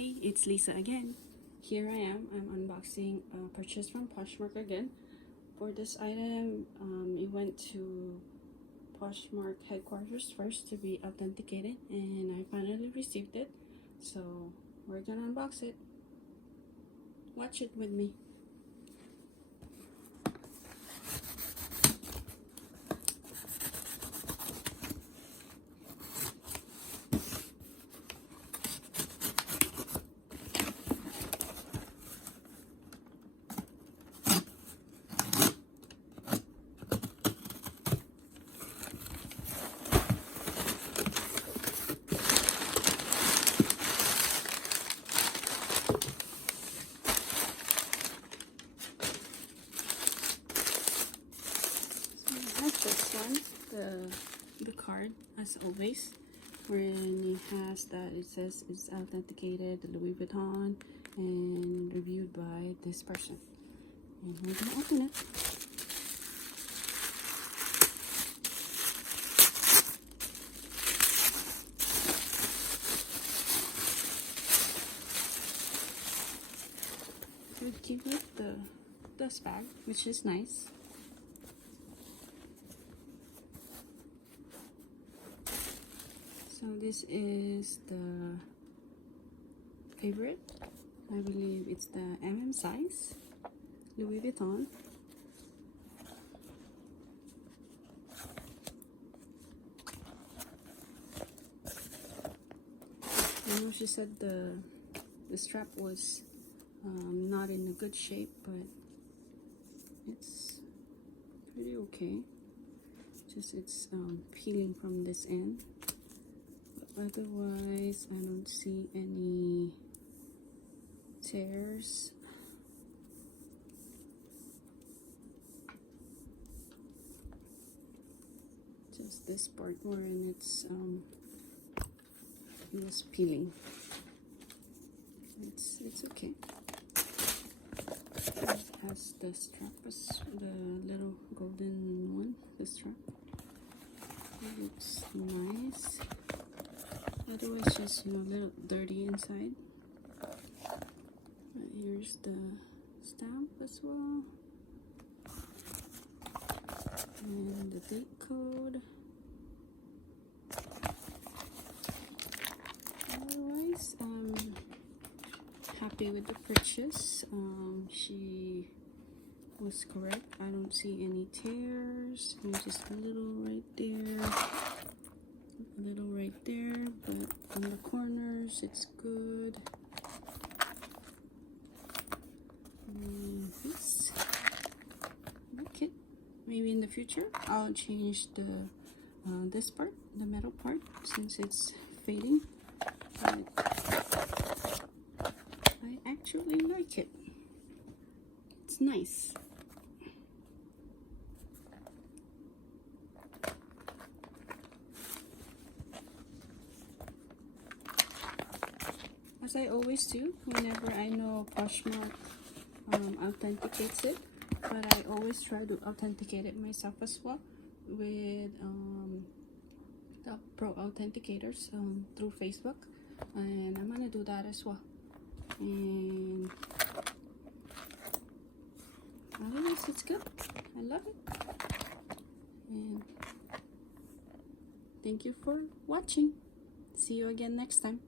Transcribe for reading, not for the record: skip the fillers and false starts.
Hi, it's Lisa again. Here I am. I'm unboxing a purchase from Poshmark again. For this item, it went to Poshmark headquarters first to be authenticated, and I finally received it. So we're gonna unbox it. Watch it with me. This one, the card, as always, when it has that, it says it's authenticated, Louis Vuitton, and reviewed by this person. And we're gonna open it. So it gives you the dust bag, which is nice. So this is the favorite. I believe it's the size, Louis Vuitton. I know she said the strap was not in a good shape, but it's pretty okay. Just it's peeling from this end. Otherwise, I don't see any tears. Just this part wherein it was peeling. It's okay. It has the strap, the little golden one. The strap. It looks nice. Otherwise, just a little dirty inside. But here's the stamp as well, and the date code. Otherwise, I'm happy with the purchase. She was correct. I don't see any tears. There's just a little right there. A little right there, but on the corners it's good. And this, I like it. Maybe in the future I'll change the this part, the metal part, since it's fading. But I actually like it. It's nice. As I always do whenever I know Poshmark authenticates it, but I always try to authenticate it myself as well with the pro authenticators through Facebook, and I'm gonna do that as well. And otherwise, it's good. I love it. And thank you for watching. See you again next time.